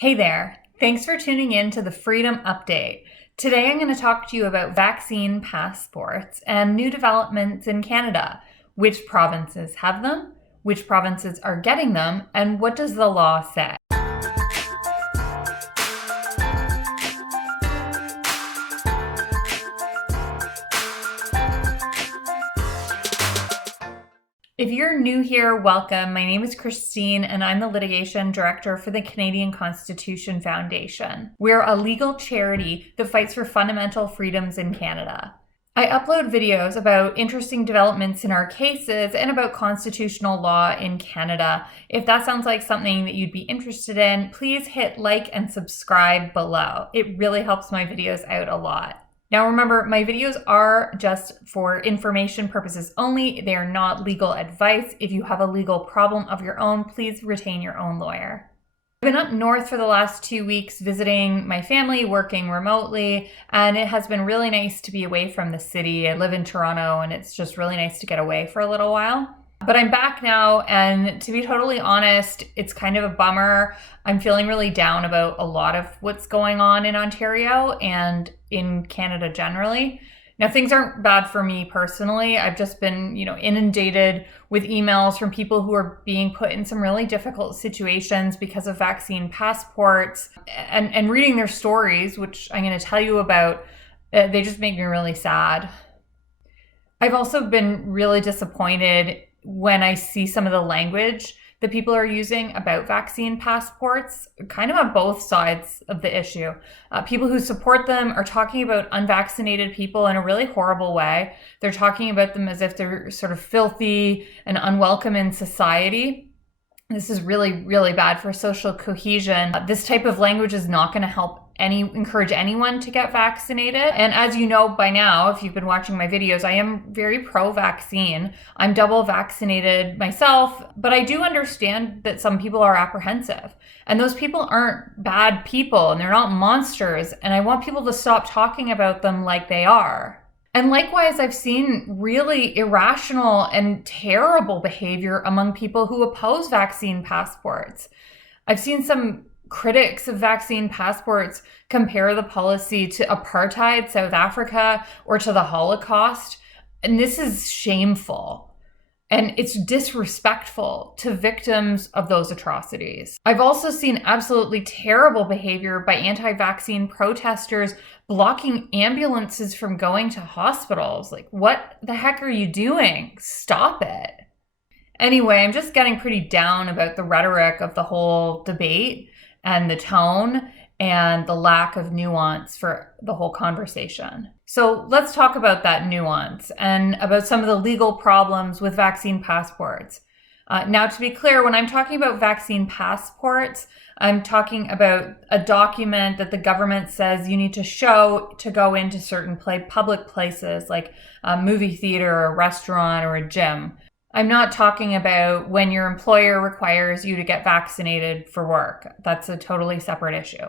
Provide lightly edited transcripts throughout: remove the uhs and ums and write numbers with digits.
Hey there, thanks for tuning in to the Freedom Update. Today I'm going to talk to you about vaccine passports and new developments in Canada. Which provinces have them, which provinces are getting them, and what does the law say? If you're new here, welcome. My name is Christine and I'm the Litigation Director for the Canadian Constitution Foundation. We're a legal charity that fights for fundamental freedoms in Canada. I upload videos about interesting developments in our cases and about constitutional law in Canada. If that sounds like something that you'd be interested in, please hit like and subscribe below. It really helps my videos out a lot. Now remember, my videos are just for information purposes only. They are not legal advice. If you have a legal problem of your own, please retain your own lawyer. I've been up north for the last 2 weeks visiting my family, working remotely, and it has been really nice to be away from the city. I live in Toronto and it's just really nice to get away for a little while. But I'm back now, and to be totally honest, it's kind of a bummer. I'm feeling really down about a lot of what's going on in Ontario and in Canada generally. Now, things aren't bad for me personally. I've just been, inundated with emails from people who are being put in some really difficult situations because of vaccine passports, and reading their stories, which I'm going to tell you about, they just make me really sad. I've also been really disappointed when I see some of the language that people are using about vaccine passports, kind of on both sides of the issue. People who support them are talking about unvaccinated people in a really horrible way. They're talking about them as if they're sort of filthy and unwelcome in society. This is really, really bad for social cohesion. This type of language is not going to help encourage anyone to get vaccinated. And as you know by now, if you've been watching my videos, I am very pro-vaccine. I'm double vaccinated myself, but I do understand that some people are apprehensive. And those people aren't bad people and they're not monsters. And I want people to stop talking about them like they are. And likewise, I've seen really irrational and terrible behavior among people who oppose vaccine passports. I've seen some critics of vaccine passports compare the policy to apartheid South Africa or to the Holocaust. And this is shameful. And it's disrespectful to victims of those atrocities. I've also seen absolutely terrible behavior by anti-vaccine protesters blocking ambulances from going to hospitals. Like, what the heck are you doing? Stop it. Anyway, I'm just getting pretty down about the rhetoric of the whole debate and the tone and the lack of nuance for the whole conversation. So let's talk about that nuance and about some of the legal problems with vaccine passports. Now, to be clear, when I'm talking about vaccine passports, I'm talking about a document that the government says you need to show to go into certain public places like a movie theater, a restaurant, or a gym. I'm not talking about when your employer requires you to get vaccinated for work. That's a totally separate issue.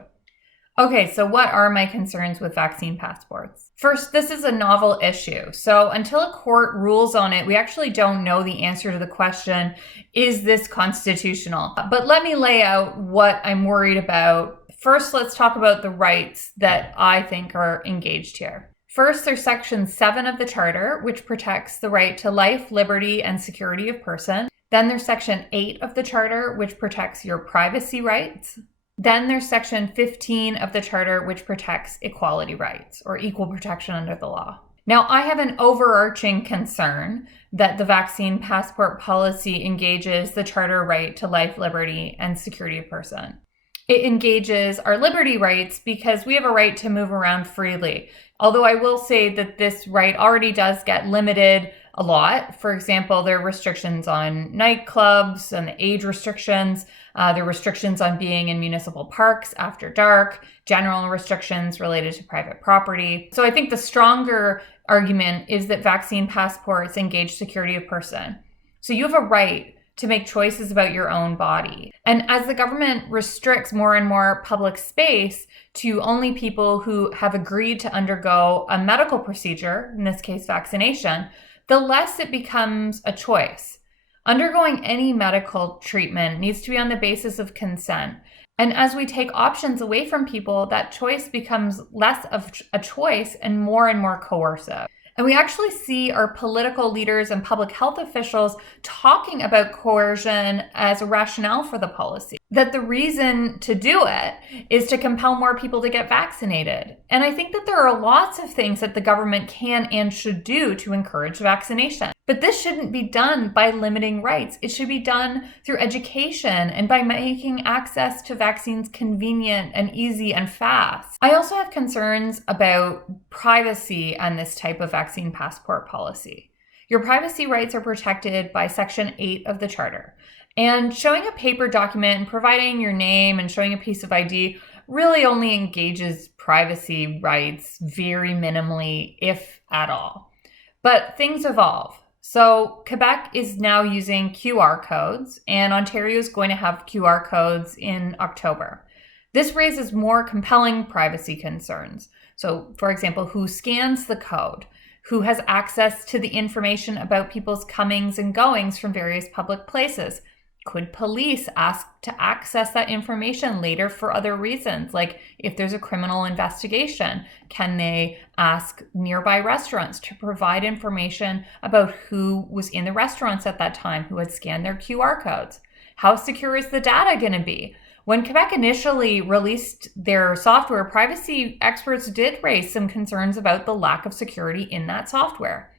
Okay, so what are my concerns with vaccine passports? First, this is a novel issue. So until a court rules on it, we actually don't know the answer to the question, is this constitutional? But let me lay out what I'm worried about. First, let's talk about the rights that I think are engaged here. First, there's Section 7 of the Charter, which protects the right to life, liberty, and security of person. Then there's Section 8 of the Charter, which protects your privacy rights. Then there's Section 15 of the Charter, which protects equality rights, or equal protection under the law. Now, I have an overarching concern that the vaccine passport policy engages the Charter right to life, liberty, and security of person. It engages our liberty rights because we have a right to move around freely. Although I will say that this right already does get limited a lot. For example, there are restrictions on nightclubs and the age restrictions. There are restrictions on being in municipal parks after dark, general restrictions related to private property. So I think the stronger argument is that vaccine passports engage security of person. So you have a right to make choices about your own body. And as the government restricts more and more public space to only people who have agreed to undergo a medical procedure, in this case vaccination, the less it becomes a choice. Undergoing any medical treatment needs to be on the basis of consent. And as we take options away from people, that choice becomes less of a choice and more coercive. And we actually see our political leaders and public health officials talking about coercion as a rationale for the policy, that the reason to do it is to compel more people to get vaccinated. And I think that there are lots of things that the government can and should do to encourage vaccination. But this shouldn't be done by limiting rights. It should be done through education and by making access to vaccines convenient and easy and fast. I also have concerns about privacy and this type of vaccine passport policy. Your privacy rights are protected by Section 8 of the Charter. And showing a paper document and providing your name and showing a piece of ID really only engages privacy rights very minimally, if at all. But things evolve. So Quebec is now using QR codes, and Ontario is going to have QR codes in October. This raises more compelling privacy concerns. So, for example, who scans the code? Who has access to the information about people's comings and goings from various public places? Could police ask to access that information later for other reasons? Like if there's a criminal investigation, can they ask nearby restaurants to provide information about who was in the restaurants at that time, who had scanned their QR codes? How secure is the data going to be? When Quebec initially released their software, privacy experts did raise some concerns about the lack of security in that software.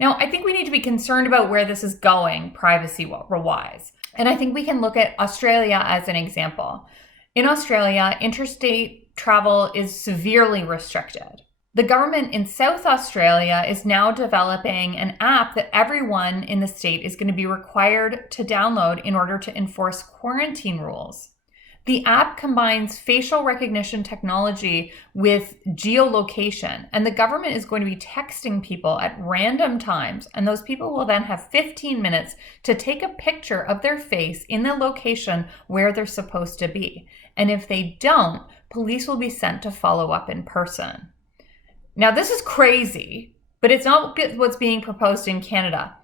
Now, I think we need to be concerned about where this is going privacy-wise. And I think we can look at Australia as an example. In Australia, interstate travel is severely restricted. The government in South Australia is now developing an app that everyone in the state is going to be required to download in order to enforce quarantine rules. The app combines facial recognition technology with geolocation, and the government is going to be texting people at random times, and those people will then have 15 minutes to take a picture of their face in the location where they're supposed to be. And if they don't, police will be sent to follow up in person. Now, this is crazy, but it's not what's being proposed in Canada.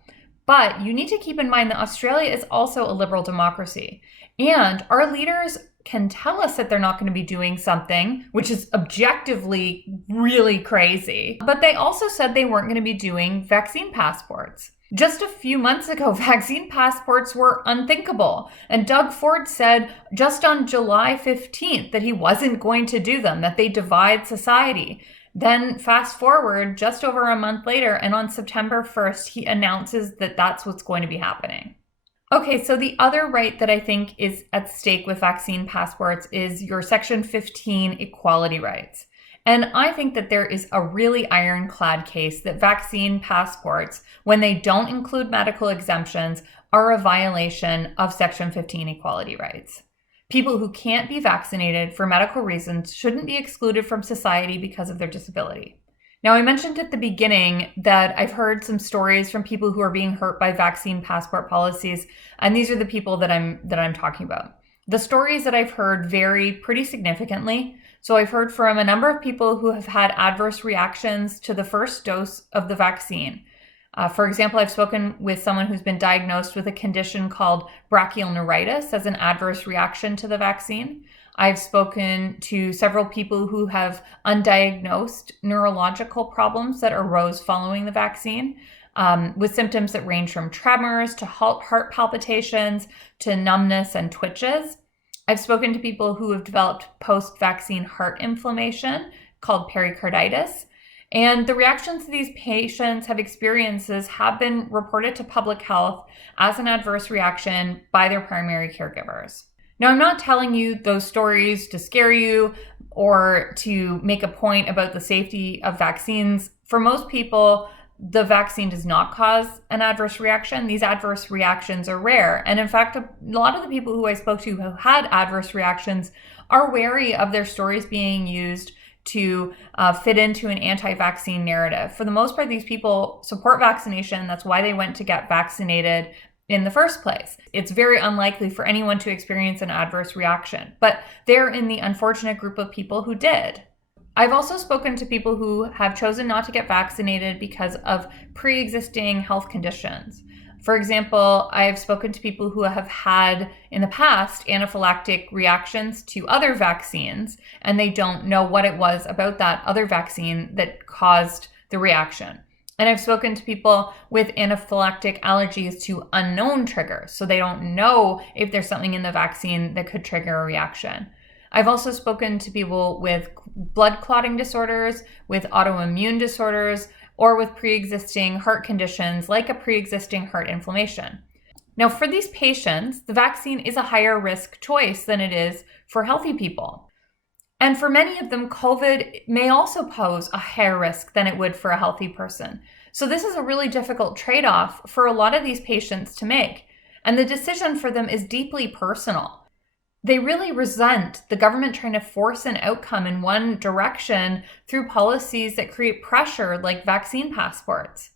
But you need to keep in mind that Australia is also a liberal democracy. And our leaders can tell us that they're not going to be doing something, which is objectively really crazy. But they also said they weren't going to be doing vaccine passports. Just a few months ago, vaccine passports were unthinkable. And Doug Ford said just on July 15th that he wasn't going to do them, that they divide society. Then fast forward just over a month later, and on September 1st, he announces that that's what's going to be happening. Okay, so the other right that I think is at stake with vaccine passports is your Section 15 equality rights. And I think that there is a really ironclad case that vaccine passports, when they don't include medical exemptions, are a violation of Section 15 equality rights. People who can't be vaccinated for medical reasons shouldn't be excluded from society because of their disability. Now, I mentioned at the beginning that I've heard some stories from people who are being hurt by vaccine passport policies, and these are the people that I'm talking about. The stories that I've heard vary pretty significantly. So I've heard from a number of people who have had adverse reactions to the first dose of the vaccine. For example, I've spoken with someone who's been diagnosed with a condition called brachial neuritis as an adverse reaction to the vaccine. I've spoken to several people who have undiagnosed neurological problems that arose following the vaccine, with symptoms that range from tremors to heart palpitations to numbness and twitches. I've spoken to people who have developed post-vaccine heart inflammation called pericarditis. And the reactions these patients have experiences have been reported to public health as an adverse reaction by their primary caregivers. Now, I'm not telling you those stories to scare you or to make a point about the safety of vaccines. For most people, the vaccine does not cause an adverse reaction. These adverse reactions are rare. And in fact, a lot of the people who I spoke to who had adverse reactions are wary of their stories being used to fit into an anti-vaccine narrative. For the most part, these people support vaccination. That's why they went to get vaccinated in the first place. It's very unlikely for anyone to experience an adverse reaction, but they're in the unfortunate group of people who did. I've also spoken to people who have chosen not to get vaccinated because of pre-existing health conditions. For example, I've spoken to people who have had in the past anaphylactic reactions to other vaccines, and they don't know what it was about that other vaccine that caused the reaction. And I've spoken to people with anaphylactic allergies to unknown triggers, so they don't know if there's something in the vaccine that could trigger a reaction. I've also spoken to people with blood clotting disorders, with autoimmune disorders, or with pre-existing heart conditions like a pre-existing heart inflammation. Now, for these patients, the vaccine is a higher risk choice than it is for healthy people. And for many of them, COVID may also pose a higher risk than it would for a healthy person. So this is a really difficult trade-off for a lot of these patients to make. And the decision for them is deeply personal. They really resent the government trying to force an outcome in one direction through policies that create pressure like vaccine passports.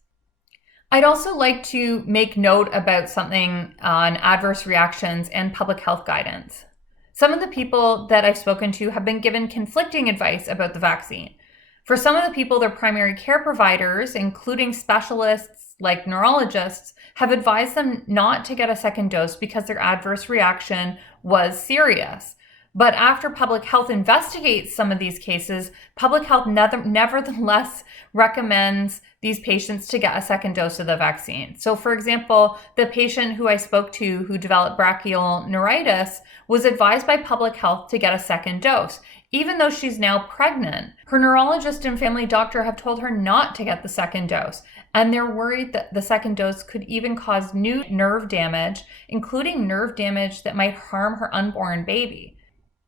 I'd also like to make note about something on adverse reactions and public health guidance. Some of the people that I've spoken to have been given conflicting advice about the vaccine. For some of the people, their primary care providers, including specialists like neurologists, have advised them not to get a second dose because their adverse reaction was serious. But after public health investigates some of these cases, public health nevertheless recommends these patients to get a second dose of the vaccine. So for example, the patient who I spoke to who developed brachial neuritis was advised by public health to get a second dose. Even though she's now pregnant, her neurologist and family doctor have told her not to get the second dose. And they're worried that the second dose could even cause new nerve damage, including nerve damage that might harm her unborn baby.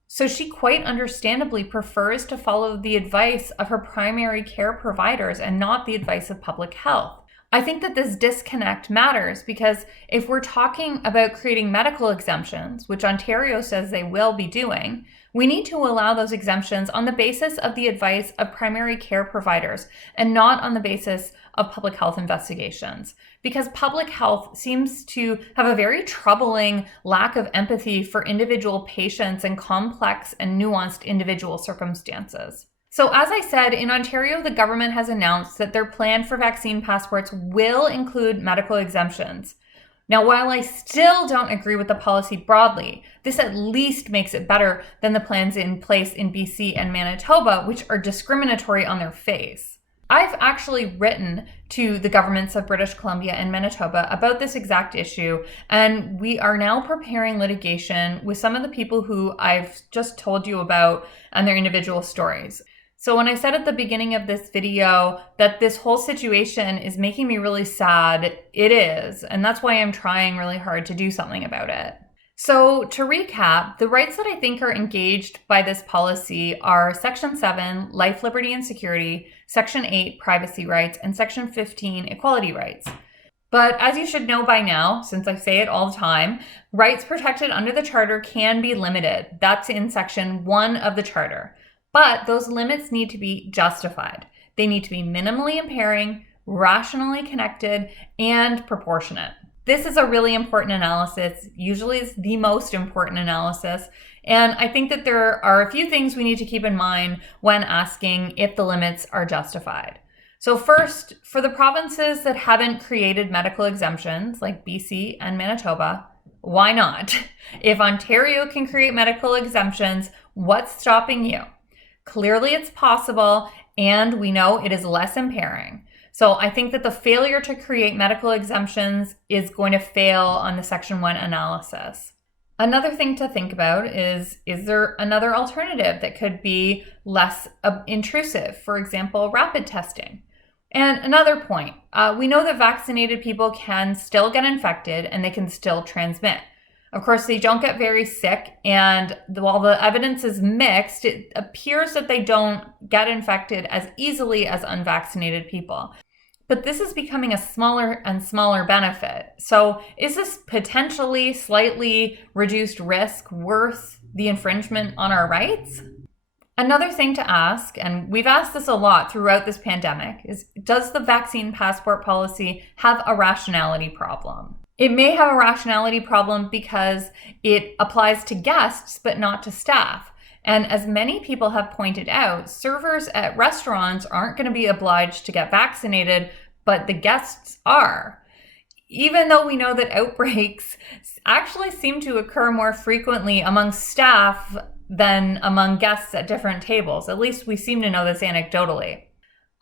So she quite understandably prefers to follow the advice of her primary care providers and not the advice of public health. I think that this disconnect matters because if we're talking about creating medical exemptions, which Ontario says they will be doing, we need to allow those exemptions on the basis of the advice of primary care providers and not on the basis of public health investigations, because public health seems to have a very troubling lack of empathy for individual patients and complex and nuanced individual circumstances. So as I said, in Ontario, the government has announced that their plan for vaccine passports will include medical exemptions. Now, while I still don't agree with the policy broadly, this at least makes it better than the plans in place in BC and Manitoba, which are discriminatory on their face. I've actually written to the governments of British Columbia and Manitoba about this exact issue, and we are now preparing litigation with some of the people who I've just told you about and their individual stories. So when I said at the beginning of this video that this whole situation is making me really sad, it is, and that's why I'm trying really hard to do something about it. So to recap, the rights that I think are engaged by this policy are Section 7, Life, Liberty, and Security, Section 8, Privacy Rights, and Section 15, Equality Rights. But as you should know by now, since I say it all the time, rights protected under the Charter can be limited. That's in Section 1 of the Charter. But those limits need to be justified. They need to be minimally impairing, rationally connected, and proportionate. This is a really important analysis, usually it's the most important analysis, and I think that there are a few things we need to keep in mind when asking if the limits are justified. So first, for the provinces that haven't created medical exemptions, like BC and Manitoba, why not? If Ontario can create medical exemptions, what's stopping you? Clearly it's possible, and we know it is less impairing. So I think that the failure to create medical exemptions is going to fail on the Section 1 analysis. Another thing to think about is there another alternative that could be less intrusive? For example, rapid testing. And another point, we know that vaccinated people can still get infected and they can still transmit. Of course, they don't get very sick, and while the evidence is mixed, it appears that they don't get infected as easily as unvaccinated people. But this is becoming a smaller and smaller benefit. So is this potentially slightly reduced risk worth the infringement on our rights? Another thing to ask, and we've asked this a lot throughout this pandemic, is does the vaccine passport policy have a rationality problem? It may have a rationality problem because it applies to guests, but not to staff. And as many people have pointed out, servers at restaurants aren't going to be obliged to get vaccinated, but the guests are. even though we know that outbreaks actually seem to occur more frequently among staff than among guests at different tables. At least we seem to know this anecdotally.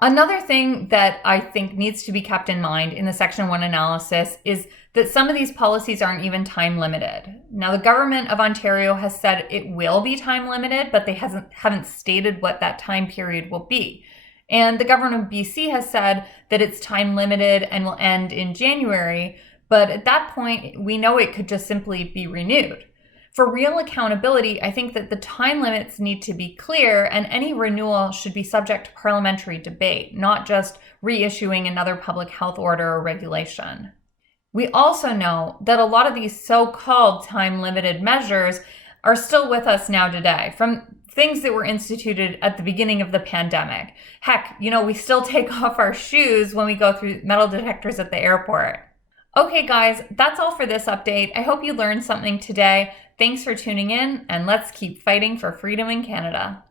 Another thing that I think needs to be kept in mind in the Section 1 analysis is that some of these policies aren't even time limited. Now, the government of Ontario has said it will be time limited, but they haven't stated what that time period will be. And the government of BC has said that it's time limited and will end in January, but at that point, we know it could just simply be renewed. For real accountability, I think that the time limits need to be clear, and any renewal should be subject to parliamentary debate, not just reissuing another public health order or regulation. We also know that a lot of these so-called time-limited measures are still with us now today, from things that were instituted at the beginning of the pandemic. Heck, we still take off our shoes when we go through metal detectors at the airport. Okay, guys, that's all for this update. I hope you learned something today. Thanks for tuning in, and let's keep fighting for freedom in Canada.